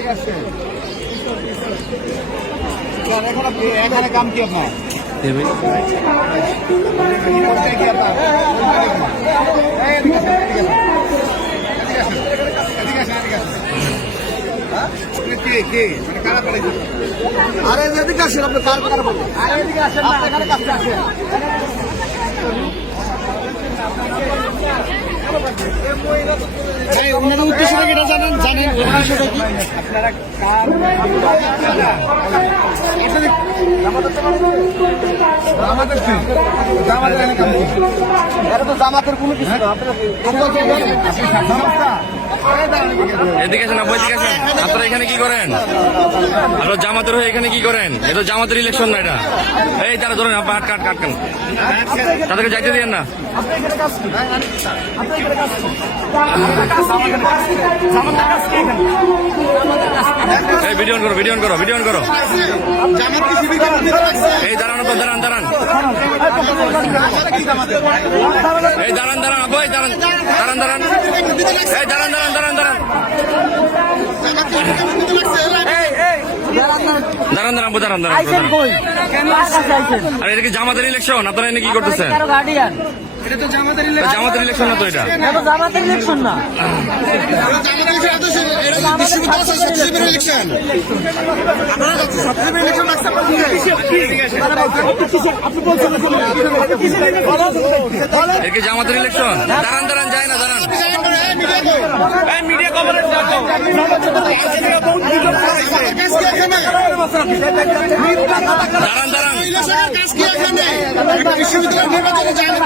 ঠিক আছে। এখন এখানে কাম কি আপনার? আরে এদিকে আসেন, আপনি কার কথা বলবেন? আরে এদিকে আসেন, এখানে কাছে আসেন। ওনাদের উদ্দেশ্যটা কি জানেন? উদ্দেশ্যটা কি? আপনারা জামাতের কোনো কিছু এদিকে আসেন, আপু এদিকে আসেন। আপনারা এখানে কি করেন? আপনারা জামাতের হয়ে এখানে কি করেন? এটা জামাতের ইলেকশন না এটা। এই তারা ধরেন, আপা কাটকেন, তাদেরকে যাইতে দিয়েন না। এই ভিডিও করো, ভিডিও করো, ভিডিও করো। এই দাঁড়ান, দাঁড়ান দাঁড়ান, এই দাঁড়ান দাঁড়ান, আপু এই দাঁড়ান দাঁড়ান দাঁড়ান, এই দাঁড়ান দাঁড়ান দাঁড়ান দাঁড়ান দাঁড়ান দাঁড়ান, আপু দাঁড়ান দাঁড়ান। আরে এটা কি জামাতের ইলেকশন? আপনারা এনে কি করতেছেন? জামাতের ইলেকশন না তো এটা। জামাতের ইলেকশন না, এটা কি জামাতের ইলেকশন? দাঁড়ান দাঁড়ান, যায় না, দাঁড়ান। মিডিয়া কভারেজ দাঁড়ান দাঁড়ান, বিশ্ববিদ্যালয় নির্বাচনে যায় না।